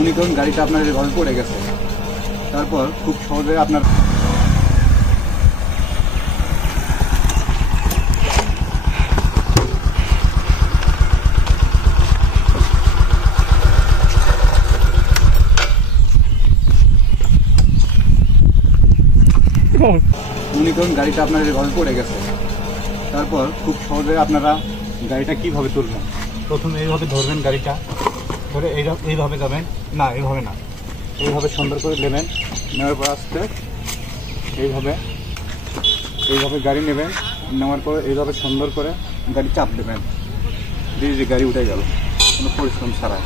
মনে করুন গাড়িটা আপনার এভাবে পড়ে গেছে, তারপর খুব সহজে আপনার মনে করুন গাড়িটা আপনার এভাবে পড়ে গেছে, তারপর খুব সহজে আপনারা গাড়িটা কিভাবে তুলবেন। প্রথমে এইভাবে ধরবেন, গাড়িটা ধরে এইভাবে যাবেন, না এইভাবে না, এইভাবে সুন্দর করে নেবেন, নেওয়ার পর আসতে এইভাবে গাড়ি নেবেন, নেওয়ার পর এইভাবে সুন্দর করে গাড়ি চাপ দেবেন, দিয়ে যে গাড়ি উঠে গেল কোনো পরিশ্রম ছাড়া।